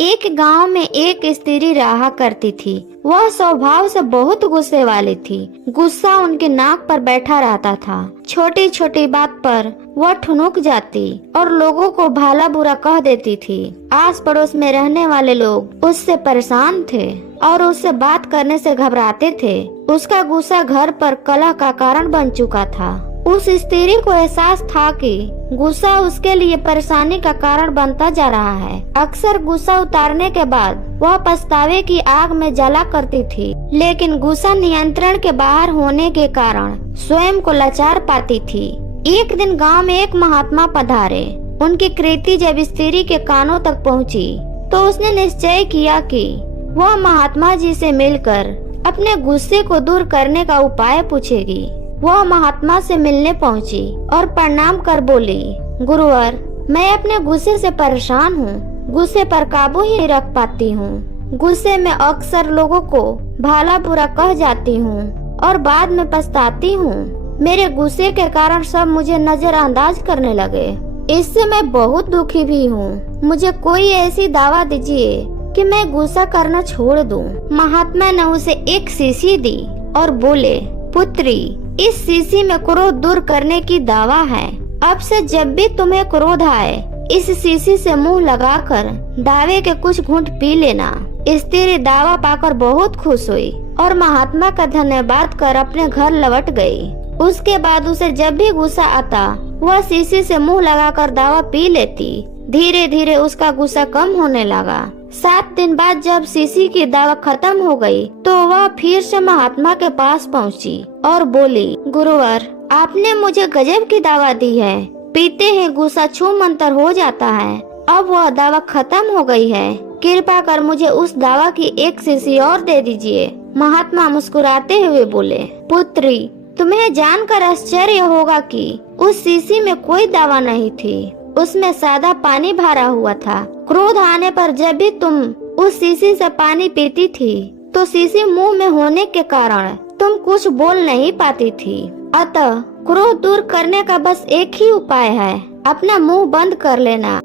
एक गांव में एक स्त्री रहा करती थी। वह स्वभाव से बहुत गुस्से वाली थी। गुस्सा उनके नाक पर बैठा रहता था। छोटी छोटी बात पर वह ठुनुक जाती और लोगों को भला बुरा कह देती थी। आस पड़ोस में रहने वाले लोग उससे परेशान थे और उससे बात करने से घबराते थे। उसका गुस्सा घर पर कलह का कारण बन चुका था। उस स्त्री को एहसास था कि गुस्सा उसके लिए परेशानी का कारण बनता जा रहा है। अक्सर गुस्सा उतारने के बाद वह पछतावे की आग में जला करती थी, लेकिन गुस्सा नियंत्रण के बाहर होने के कारण स्वयं को लाचार पाती थी। एक दिन गांव में एक महात्मा पधारे। उनकी कृति जब स्त्री के कानों तक पहुंची, तो उसने निश्चय किया कि वह महात्मा जी से मिलकर अपने गुस्से को दूर करने का उपाय पूछेगी। वह महात्मा से मिलने पहुंची और प्रणाम कर बोली, गुरुवर, मैं अपने गुस्से से परेशान हूँ। गुस्से पर काबू ही नहीं रख पाती हूँ। गुस्से में अक्सर लोगों को भला बुरा कह जाती हूँ और बाद में पछताती हूँ। मेरे गुस्से के कारण सब मुझे नजरअंदाज करने लगे। इससे मैं बहुत दुखी भी हूँ। मुझे कोई ऐसी दावा दीजिए कि मैं गुस्सा करना छोड़ दूँ। महात्मा ने उसे एक शीशी दी और बोले, पुत्री, इस शीशी में क्रोध दूर करने की दावा है। अब से जब भी तुम्हें क्रोध आए, इस शीशी से मुंह लगाकर दावे के कुछ घूंट पी लेना। स्त्री दावा पाकर बहुत खुश हुई और महात्मा का धन्यवाद कर अपने घर लौट गई। उसके बाद उसे जब भी गुस्सा आता, वह शीशी से मुंह लगाकर दावा पी लेती। धीरे धीरे उसका गुस्सा कम होने लगा। 7 दिन बाद जब शीशी की दावा खत्म हो गई, तो वह फिर से महात्मा के पास पहुंची और बोली, गुरुवर, आपने मुझे गजब की दावा दी है। पीते ही गुस्सा छू मंतर हो जाता है। अब वह दावा खत्म हो गई है। कृपा कर मुझे उस दावा की एक शीशी और दे दीजिए। महात्मा मुस्कुराते हुए बोले, पुत्री, तुम्हें जानकर आश्चर्य होगा कि उस शीशी में कोई दावा नहीं थी। उसमें सादा पानी भरा हुआ था। क्रोध आने पर जब भी तुम उस शीशी से पानी पीती थी, तो शीशी मुंह में होने के कारण तुम कुछ बोल नहीं पाती थी। अतः क्रोध दूर करने का बस एक ही उपाय है, अपना मुंह बंद कर लेना।